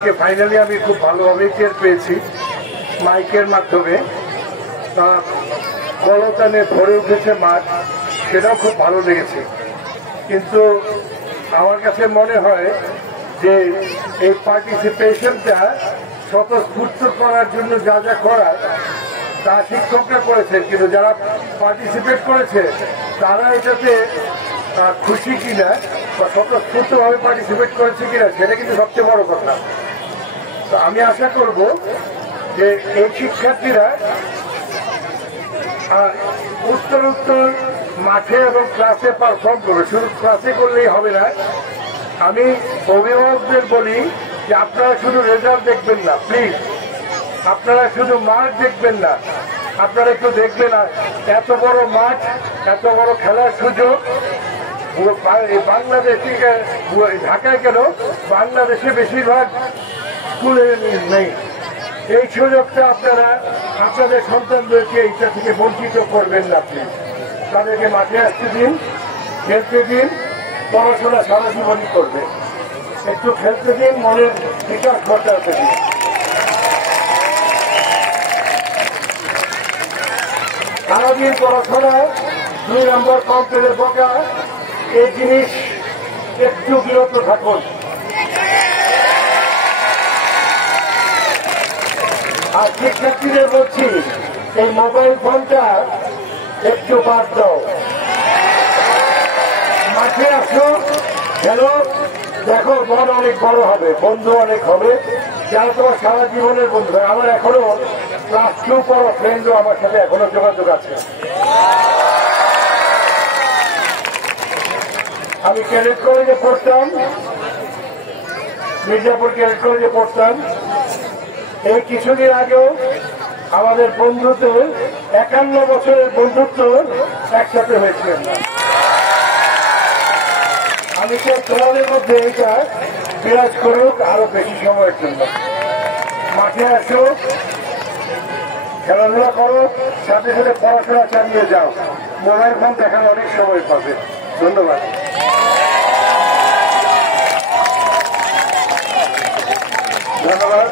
Finally আমি খুব ভালোভাবে টের পেয়েছি মাইকের মাধ্যমে কলতানে ভরে উঠেছে মাঠ, সেটাও খুব ভালো লেগেছে। কিন্তু আমার কাছে মনে হয় যে এই পার্টিসিপেশনটা স্বতঃস্ফূর্ত করার জন্য যা যা করার তা শিক্ষকরা করেছেন, কিন্তু যারা পার্টিসিপেট করেছে তারা এটাতে খুশি কিনা বা স্বতঃস্ফূর্তভাবে পার্টিসিপেট করেছে কিনা সেটা কিন্তু সবচেয়ে বড় কথা। তো আমি আশা করব যে এই শিক্ষার্থীরা উত্তর মাঠে এবং ক্লাসে পারফর্ম করবে। শুধু ক্লাসে করলেই হবে না। আমি অভিভাবকদের বলি যে আপনারা শুধু রেজাল্ট দেখবেন না, প্লিজ আপনারা শুধু মাঠ দেখবেন না, আপনারা একটু দেখবেন এত বড় মাঠ, এত বড় খেলার সুযোগ বাংলাদেশে, ঢাকায় কেন বাংলাদেশে বেশিরভাগ স্কুলে নেই। এই সুযোগটা আপনারা আপনাদের সন্তানদেরকে এইটা থেকে বঞ্চিত করবেন না। আপনি তাদেরকে মাঠে আসতে দিন, খেলতে দিন, পড়াশোনা সারা জীবনই করবে। একটু খেলতে দিন, মনের বিকাশ ঘটাতে দিন। সারাদিন পড়াশোনা 2 নম্বর কম পেলে বকা, এই জিনিস একটু বিরত থাকুন। আর শিক্ষার্থীদের বলছি এই মোবাইল ফোনটা একটু বাদ দাও, মাঠে আসো, খেলো, দেখো মন অনেক বড় হবে, বন্ধু অনেক হবে, যারা তোমার সারা জীবনের বন্ধু। আমার এখনো ক্লাস 2 পড়া ফ্রেন্ডও আমার সাথে এখনো যোগাযোগ আছে। আমি ক্যাডেট কলেজে পড়তাম, মির্জাপুর ক্যাডেট কলেজে পড়তাম। এই কিছুদিন আগেও আমাদের বন্ধুত্ব 51 বছরের বন্ধুত্ব একসাথে হয়েছিল। আমি তো তোমাদের মধ্যে এটা বিরাজ করুক আরো বেশি সময়ের জন্য। মাঠে আসো, খেলাধুলা করো, সাথে সাথে পড়াশোনা চালিয়ে যাও। মোবাইল ফোন দেখার অনেক সময় পাবে। ধন্যবাদ। ধন্যবাদ।